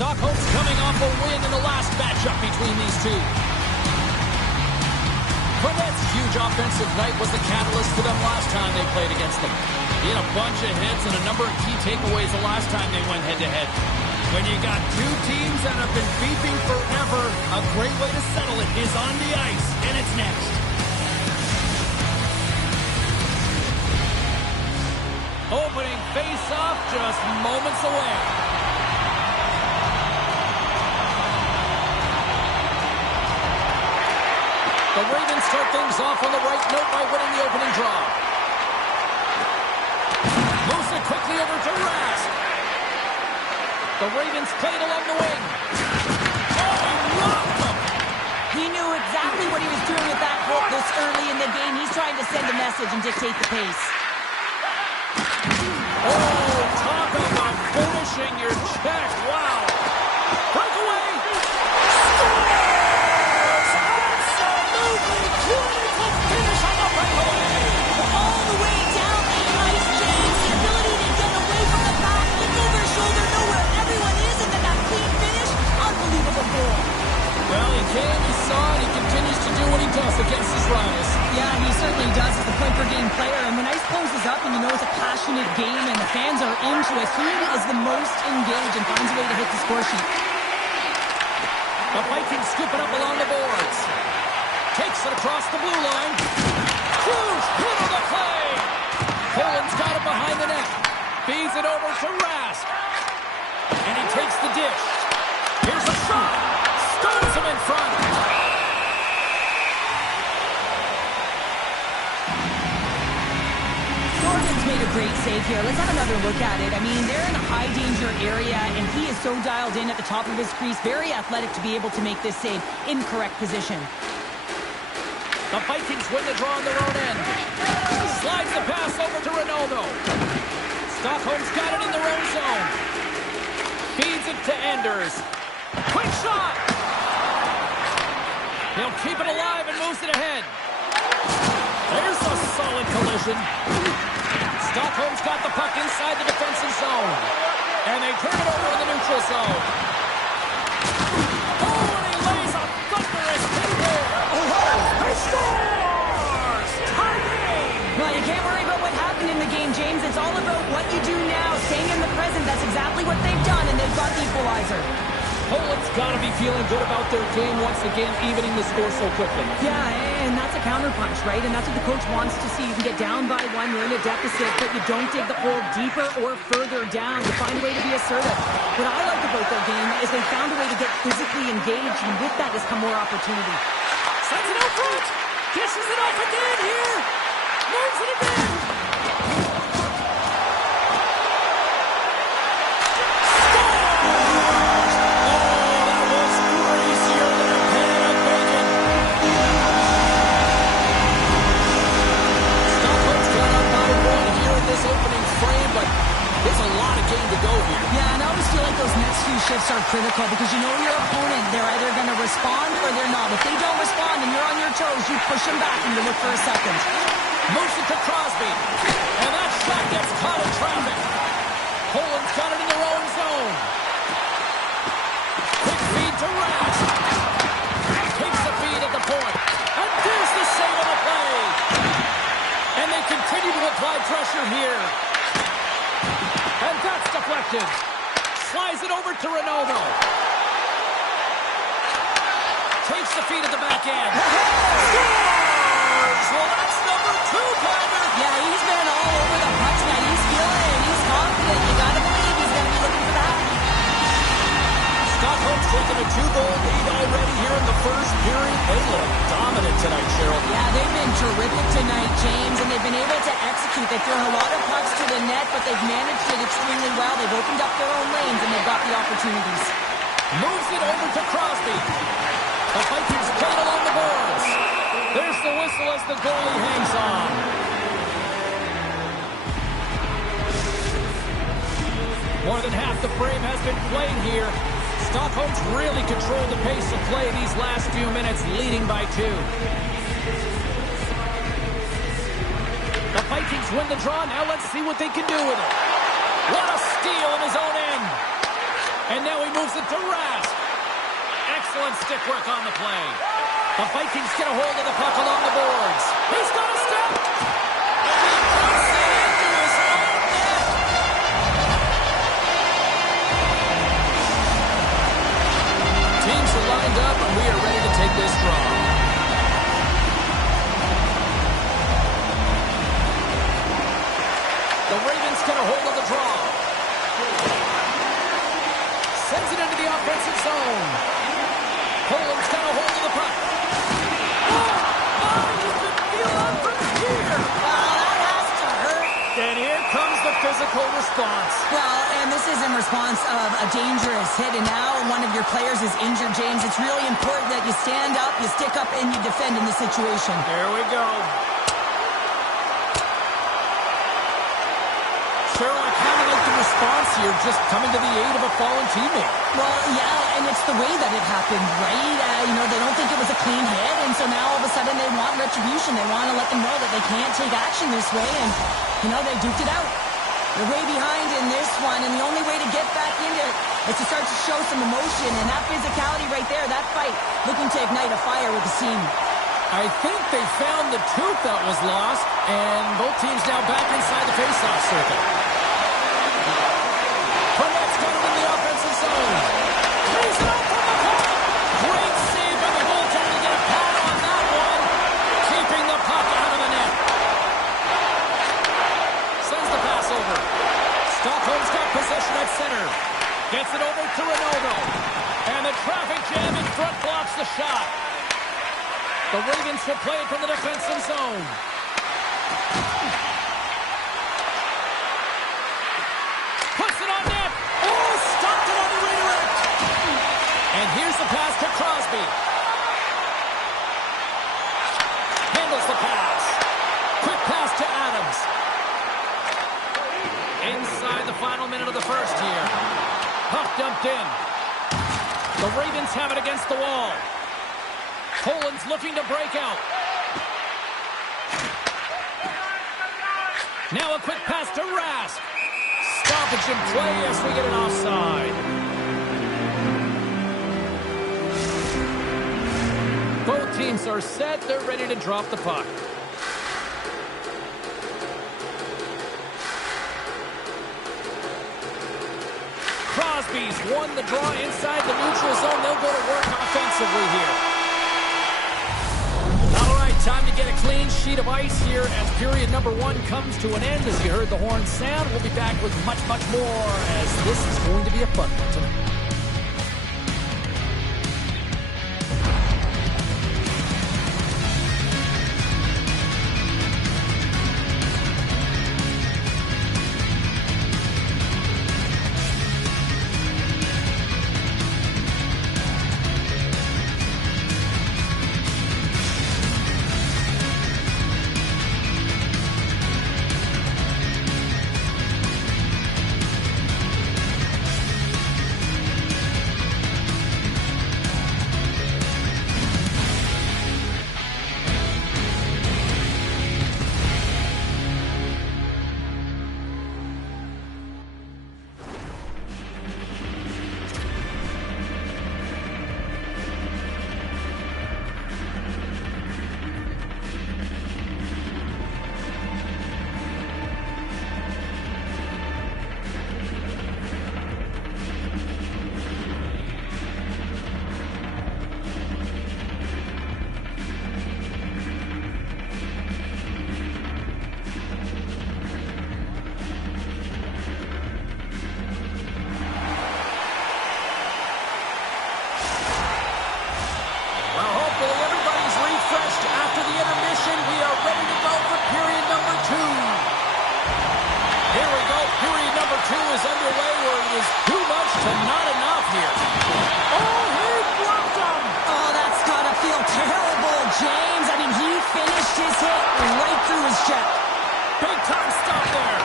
Stockholm's coming off a win in the last matchup between these two. Burnett's huge offensive night was the catalyst for them last time they played against them. He had a bunch of hits and a number of key takeaways the last time they went head-to-head. When you got two teams that have been beefing forever, a great way to settle it is on the ice, and it's next. Opening face-off just moments away. The Ravens start things off on the right note by winning the opening draw. Moves it quickly over to Rask. The Ravens played along the wing. Oh, he rocked him! He knew exactly what he was doing with that hook this early in the game. He's trying to send a message and dictate the pace. Oh, talk about finishing your check. Wow. Breakaway. Scores! Absolutely beautiful finish on the breakaway. All the way down the ice, James. The ability to get away from the pack, look over his shoulder, know where everyone is, and then that clean finish. Unbelievable goal. Well, he came, he saw it, he continues to do what he does against his rivals. Yeah, he certainly does. He's a point-per-game player, and when ice closes up and you know it's a passionate game and the fans are into it, he is the most engaged and finds a way to hit the score sheet. The Vikings scoop it up along the boards. Takes it across the blue line. Huge hit on the play. Poland's got it behind the net. Feeds it over to Rask. And he takes the dish. Here's a shot. Stones him in front. Jordan's made a great save here. Let's have another look at it. I mean, they're in a high-danger area, and he is so dialed in at the top of his crease. Very athletic to be able to make this save in correct position. The Vikings win the draw on their own end. Slides the pass over to Ronaldo. Stockholm's got it in their own zone. Feeds it to Enders. Quick shot! He'll keep it alive and moves it ahead. There's a solid collision. Stockholm's got the puck inside the defensive zone. And they turn it over in the neutral zone. Oh, and he lays a thunderous hit there. He scores! Tie game! Well, you can't worry about what happened in the game, James. It's all about what you do now, staying in the present. That's exactly what they've done, and they've got the equalizer. Poland's got to be feeling good about their game once again, evening the score so quickly. Yeah, and that's a counterpunch, right? And that's what the coach wants to see. You can get down by one, you're in a deficit, but you don't dig the hole deeper or further down. You find a way to be assertive. What I like about their game is they found a way to get physically engaged, and with that has come more opportunity. Sends it out front. Dishes it off again here. Moves it again. Shifts are critical because you know your opponent, they're either going to respond or they're not. If they don't respond and you're on your toes, you push them back and you look for a second. Moves it to Crosby. And that shot gets caught in traffic. Poland's got it in their own zone. Quick feed to Rask. Takes the feed at the point. And there's the save on the play. And they continue to apply pressure here. And that's deflected. Slides it over to Ronaldo. Takes the feed at the back end. Scores! Well, that's number 2, Palmer. Yeah, he's been all over the puck tonight. He's feeling it. He's confident. You gotta believe he's gonna be looking for that. Stockholm's taken a 2-goal lead already here in the first period. They look dominant tonight, Cheryl. Yeah, they've been terrific tonight, James, and they've been able to execute. They've thrown a lot of pucks to the net, but they've managed it extremely well. They've opened up their own lanes, and they've got the opportunities. Moves it over to Crosby. The Vikings play it along the boards. There's the whistle as the goalie hangs on. More than half the frame has been played here. Stockholm's really controlled the pace of play these last few minutes, leading by 2. The Vikings win the draw. Now let's see what they can do with it. What a steal in his own end. And now he moves it to Rask. Excellent stick work on the play. The Vikings get a hold of the puck along the boards. He's got a step. And he puts it into his own net. Teams are lined up, and we are ready to take this draw. The Ravens get a hold of the draw. Sends it into the offensive zone. Poland's got a hold of the puck. Oh, you can feel that from here. That has to hurt. And here comes the physical response. Well, and this is in response of a dangerous hit, and now one of your players is injured, James. It's really important that you stand up, you stick up, and you defend in this situation. There we go. Cheryl, I kind of like the response here, just coming to the aid of a fallen teammate. Well, yeah, and it's the way that it happened, right? They don't think it was a clean hit, and so now all of a sudden they want retribution. They want to let them know that they can't take action this way, and, they duked it out. They're way behind in this one, and the only way to get back into it is to start to show some emotion, and that physicality right there, that fight, looking to ignite a fire with the team. I think they found the tooth that was lost, and both teams now back inside the faceoff circle. Burnett's got it in the offensive zone. Plays it out from the puck. Great save by the goaltender to get a pad on that one. Keeping the puck out of the net. Sends the pass over. Stockholm's got possession at center. Gets it over to Ronaldo. And the traffic jam in front blocks the shot. The Ravens will play it from the defensive zone. Puts it on net. Oh, stopped it on the redirect. And here's the pass to Crosby. Handles the pass. Quick pass to Adams. Inside the final minute of the first here. Puck dumped in. The Ravens have it against the wall. Poland's looking to break out. Now a quick pass to Rask. Stoppage in play as we get an offside. Both teams are set. They're ready to drop the puck. Crosby's won the draw inside the neutral zone. They'll go to work offensively here. Time to get a clean sheet of ice here as period number 1 comes to an end. As you heard the horn sound, we'll be back with much, much more as this is going to be a fun one tonight. is underway where it is too much to not enough here. Oh, he blocked him! Oh, that's gotta feel terrible, James. I mean, he finished his hit right through his chest. Big time stop there.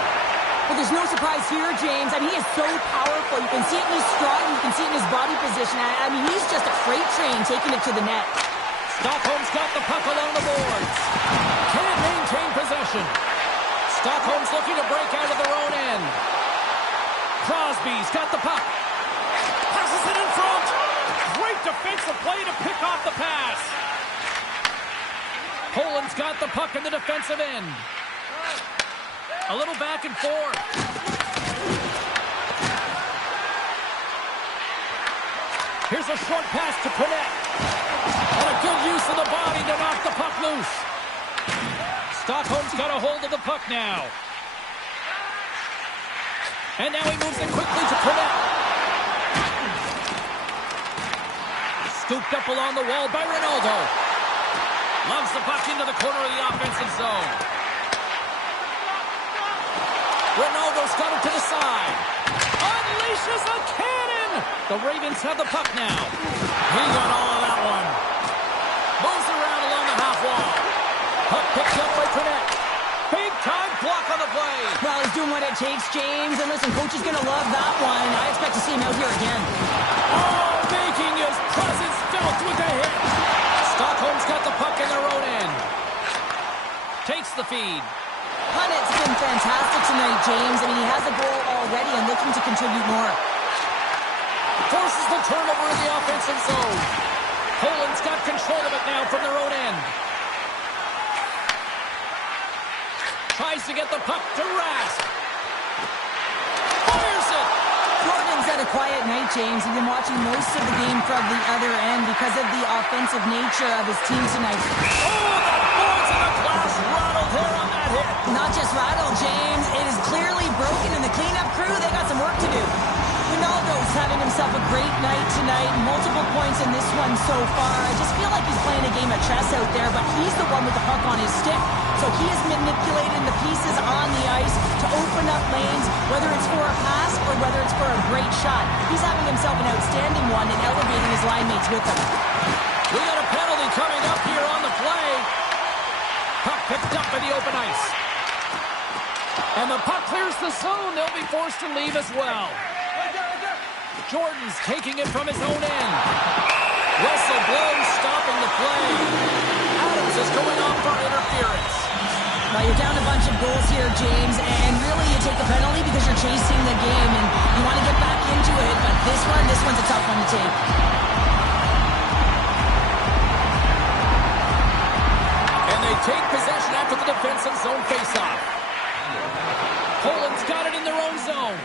Well, there's no surprise here, James. I mean, he is so powerful. You can see it in his stride, and you can see it in his body position. I mean, he's just a freight train taking it to the net. Stockholm's got the puck along the boards. Can't maintain possession. Stockholm's looking to break out of their own end. Crosby's got the puck. defensive end. A little back and forth. Here's a short pass to Pernette. And a good use of the body to knock the puck loose. Stockholm's got a hold of the puck now. And now he moves it quickly to Pernette. Scooped up along the wall by Ronaldo. Loves the puck into the corner of the offensive zone. Ronaldo's got it to the side. Unleashes a cannon! The Ravens have the puck now. He got all of that one. Moves around along the half wall. Puck picked up by Pernette. Big time block on the play. Well, he's doing what it takes, James. And listen, coach is going to love that one. I expect to see him out here again. Oh, making his presence felt with a hit. Stockholm's got the puck in their own end. Takes the feed. Punnett's been fantastic tonight, James. I mean, he has a goal already and looking to contribute more. Forces the turnover in the offensive zone. Poland's got control of it now from their own end. Tries to get the puck to Rask. Fires it. Jordan's had a quiet night, James. He's been watching most of the game from the other end because of the offensive nature of his team tonight. Oh, the boards of the glass rattled there on that hit. Not just rattled, James. It is clearly broken, and the cleanup crew, they got some work to do. Ronaldo's having himself a great night tonight. Multiple points in this one so far. I just feel like he's playing a game of chess out there, but he's the one with the puck on his stick. So he is manipulating the pieces on the ice to open up lanes, whether it's for a pass or whether it's for a great shot. He's having himself an outstanding one and elevating his line mates with him. We got a penalty coming up here on the play. Puck picked up in the open ice. And the puck clears the zone. They'll be forced to leave as well. Jordan's taking it from his own end. Whistle blows, stopping the play. Adams is going off for interference. Well, you're down a bunch of goals here, James, and really you take a penalty because you're chasing the game and you want to get back into it, but this one's a tough one to take. And they take possession after the defensive zone faceoff. Poland's got it in their own zone.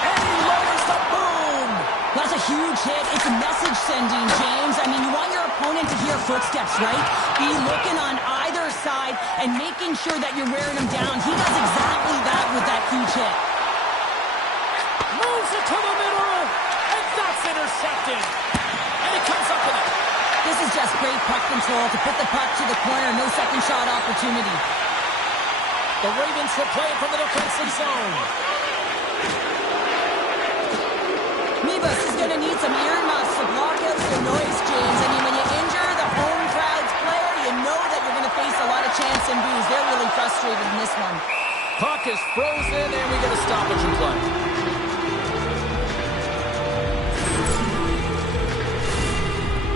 And he lowers the boom. That's a huge hit. It's a message sending, James. I mean, you want your opponent to hear footsteps, right? Be looking on either side and making sure that you're wearing him down. He does exactly that with that huge hit. Moves it to the middle, and that's intercepted. And he comes up with it. This is just great puck control to put the puck to the corner. No second shot opportunity. The Ravens will play it from the defensive zone. Mibus is going to need some earmuffs to block out some noise, James. I mean, when you injure the home crowd's player, you know that you're going to face a lot of chance and boos. They're really frustrated in this one. Puck is frozen, and we get a stoppage in play.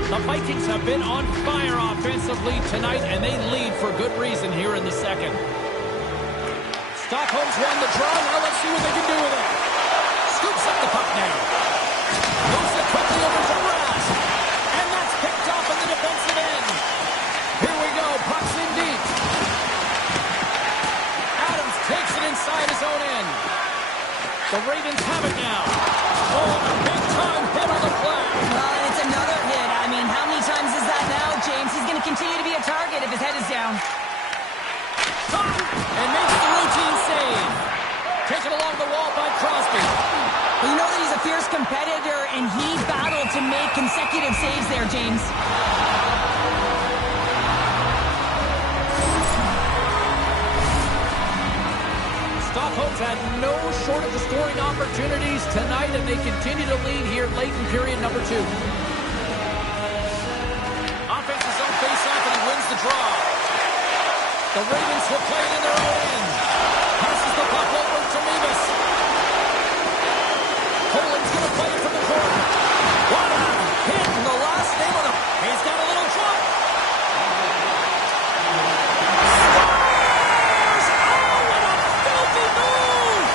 The Vikings have been on fire offensively tonight, and they lead for good reason here in the second. Stockholm's won the draw. Now let's see what they can do with it. Scoops up the puck now. Moves it quickly over to Rask. And that's picked off in the defensive end. Here we go. Puck's in deep. Adams takes it inside his own end. The Ravens have it now. Oh, a big-time hit on the play. Well, and it's another hit. I mean, how many times is that now, James? He's going to continue to be a target if his head is down. And makes the routine save. Taken along the wall by Crosby. Well, you know that he's a fierce competitor, and he battled to make consecutive saves there, James. Stockholm's had no shortage of scoring opportunities tonight, and they continue to lead here late in period number 2. Offensive zone face-off, and he wins the draw. The Ravens will play it in their own end. Passes the puck over to Mibus. Poland's going to play it from the corner. What a hit in the last name of the... He's got a little jump. Scores! Oh, what a filthy move!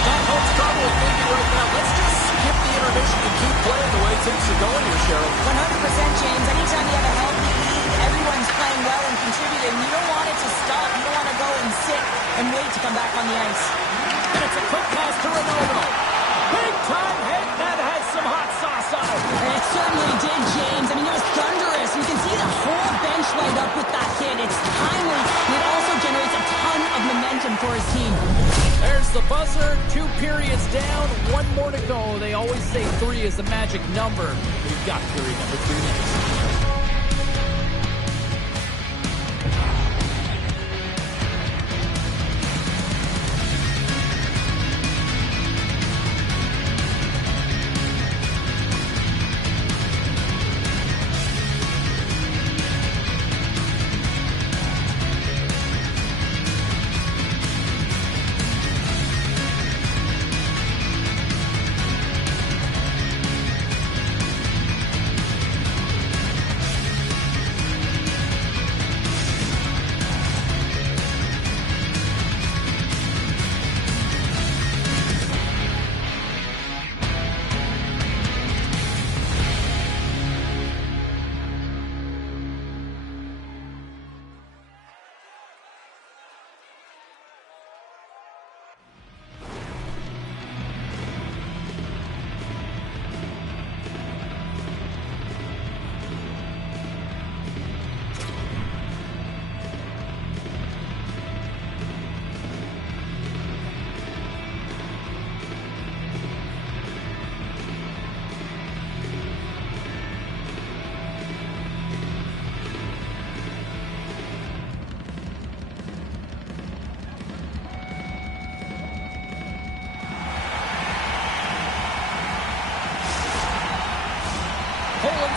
Stockholm's probably thinking right now, let's just skip the determined to keep playing the way things are going here, Cheryl. 100%, James. Anytime you have a healthy lead, everyone's playing well and contributing. You don't want it to stop. You don't want to go and sit and wait to come back on the ice. And it's a quick pass to Ronaldo. Big time hit that has some hot sauce on it. It certainly did, James. I mean, it was thunderous. You can see the whole bench light up with that hit. It's timely, and it also generates a ton of momentum for his team. There's the buzzer. 2 periods down. 1 more to go. They always say 3 is the magic number. We've got period number 3 next.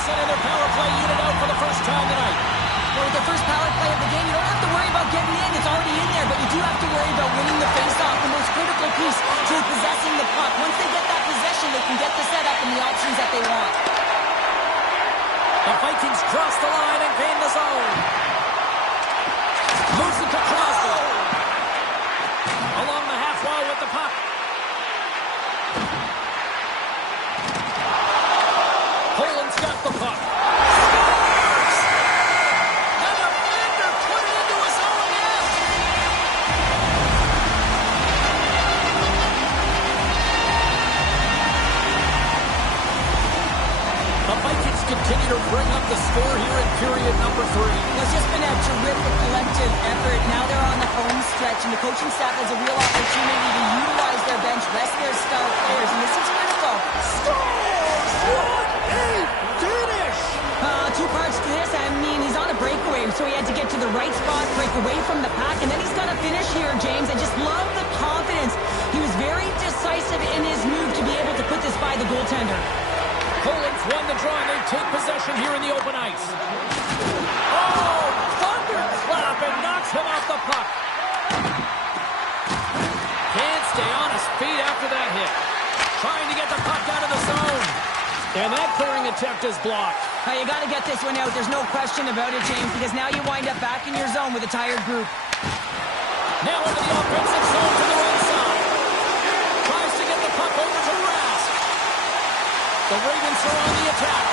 Sending their power play unit out for the first time tonight. Well, with the first power play of the game, you don't have to worry about getting in. It's already in there, but you do have to worry about winning the faceoff, the most critical piece to possessing the puck. Once they get that possession, they can get the setup and the options that they want. The Vikings cross the line and gain the zone. Moves it to Crosby. Along the half wall with the puck. Poland's got the puck. Scores! And a Vander put it into his own net. The Vikings continue to bring up the score here in period number 3. It's just been a terrific collective effort. Now they're on the home stretch, and the coaching staff has a real opportunity to utilize their bench, rest their star players, and this is critical. Scores! What a finish! 2 parts to this. I mean, he's on a breakaway, so he had to get to the right spot, break away from the pack, and then he's got to finish here, James. I just love the confidence. He was very decisive in his move to be able to put this by the goaltender. Poland's won the draw, and they take possession here in the open ice. Oh, thunderclap, and knocks him off the puck. Can't stay on his feet after that hit. Trying to get the puck out of the zone. And that clearing attempt is blocked. You got to get this one out. There's no question about it, James, because now you wind up back in your zone with a tired group. Now into the offensive zone to the right side. Tries to get the puck over to Rask. The Ravens are on the attack.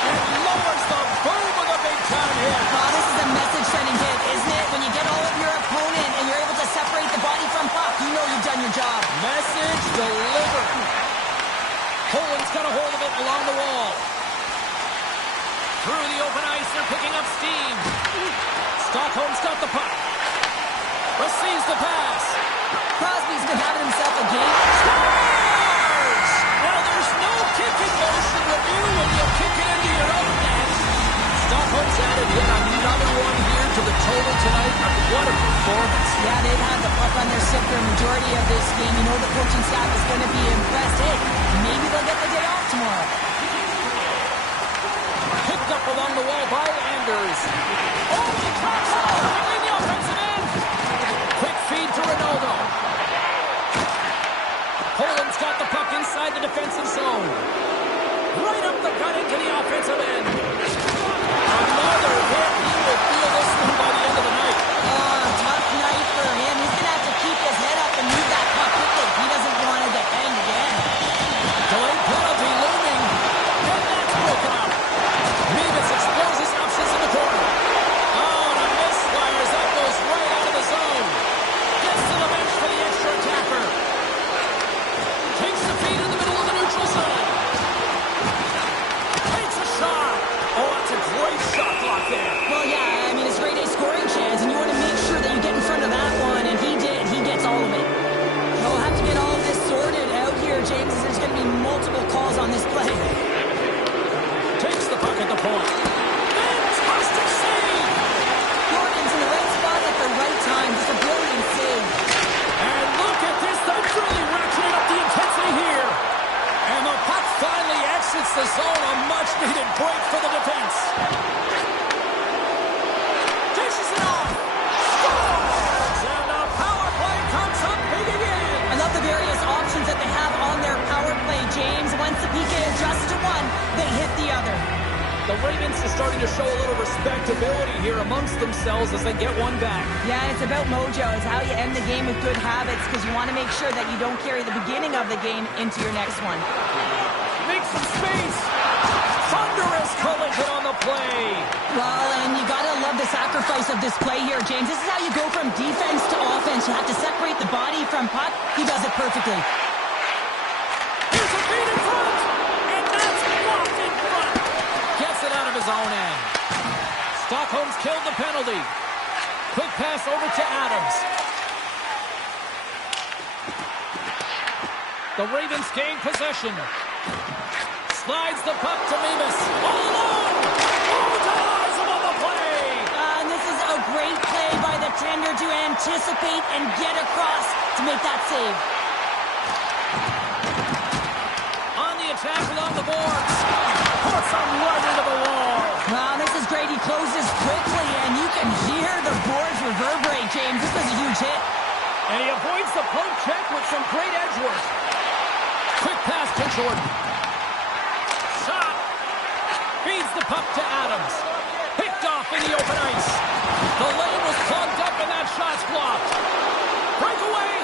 And lowers the boom of a big-time hit. Oh, this is a message-sending hit, isn't it? When you get all of your opponent and you're able to separate the body from puck, you know you've done your job. Message delivered. Poland's got a hold of it along the wall. Through the open ice, they're picking up steam. Stockholm's got the puck. Receives the pass. Crosby's been having himself a game. Scores! Now there's no kicking motion review when you kick it into your own net. Stockholm's added yet another one here to the total tonight. What a performance. Yeah, they've had the puck on their stick for a majority of this game. You know the coaching staff is going to be impressed. Hey, maybe they'll get the day off tomorrow. Picked up along the wall by Anders. Oh, the cross between the offensive end. Quick feed to Ronaldo. Poland's got the puck inside the defensive zone. Right up the gut into the offensive end. Another hit. He will feel this one by the end of the night. Tough night for him. He's going to have to keep his head up and move that puck quickly. He doesn't want to get hanged again. Delayed penalty are starting to show a little respectability here amongst themselves as they get one back. Yeah, it's about mojo. It's how you end the game with good habits because you want to make sure that you don't carry the beginning of the game into your next one. Make some space. Thunderous collision on the play. Well, and you got to love the sacrifice of this play here, James. This is how you go from defense to offense. You have to separate the body from puck. He does it perfectly. Here's a feed in front. And that's blocked in front. Gets it out of his own end. Stockholm's killed the penalty. Quick pass over to Adams. The Ravens gain possession. Slides the puck to Lemus. All alone! Ties him on the play! And this is a great play by the tender to anticipate and get across to make that save. On the attack along the boards. Puts him right into the wall. Wow, this is great. He closes quickly, and you can hear the boards reverberate, James. This was a huge hit. And he avoids the poke check with some great edge work. Quick pass to Jordan. Shot. Feeds the puck to Adams. Picked off in the open ice. The lane was clogged up and that shot's blocked. Breakaway.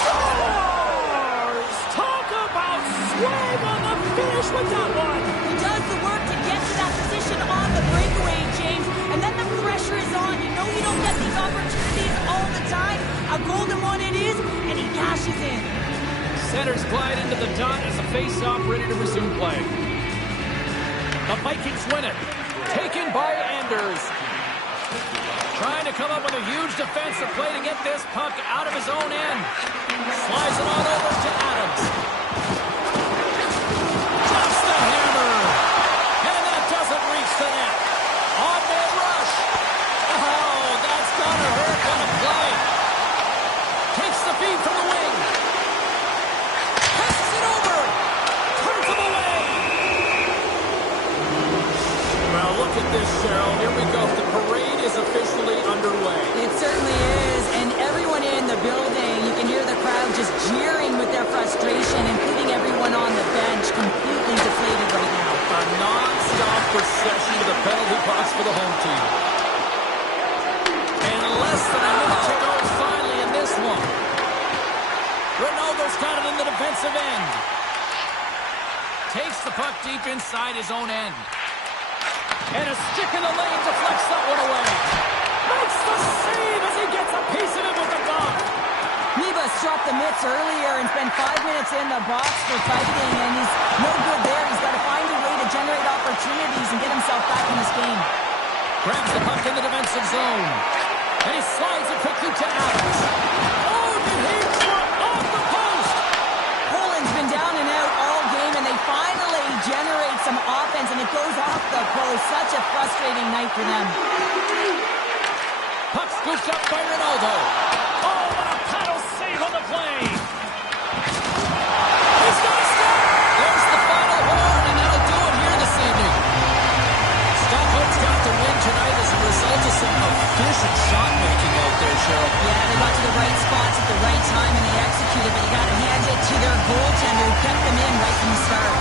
Scores! Talk about swag on the finish with that one. He does the work to get to that position on the breakaway, James. And then the pressure is on. You know you don't get these opportunities all the time. A golden one it is, and he cashes in. Centers glide into the dot as a face-off ready to resume play. The Vikings win it. Taken by Anders. Trying to come up with a huge defensive play to get this puck out of his own end. Slides it on over to Adams. Drops the hammer. And that doesn't reach the net. On-man rush. Oh, that's gonna hurt. What a play. Takes the feed from the wing. Passes it over. Turns him away. Well, look at this, Cheryl. Here we go. The parade is officially underway. It certainly is, and everyone in the building, you can hear the crowd just jeering with their frustration, including everyone on the bench, completely deflated right now. A non-stop procession to the penalty box for the home team. And less than a minute to go finally in this one. Ronaldo's got it in the defensive end. Takes the puck deep inside his own end. And a stick in the lane deflects that one away. Makes the save as he gets a piece of it with the glove. Nibas dropped the mitts earlier and spent 5 minutes in the box for fighting, and he's no good there. He's got to find a way to generate opportunities and get himself back in this game. Grabs the puck in the defensive zone. And he slides it quickly to Adams. Oh, did he drop off the post? Poland's been down and out all game, and they finally generate some offense, and it goes off the post. Such a frustrating night for them. Puck scooped up by Ronaldo. Oh, what a paddle save on the play. He's got a stop. There's the final horn, and that'll do it here this evening. Stockholm's got the win tonight as a result of some efficient shot making out there, Cheryl. Yeah, they got to the right spots at the right time, and they executed, but you got to hand it to their goaltender who kept them in right from the start.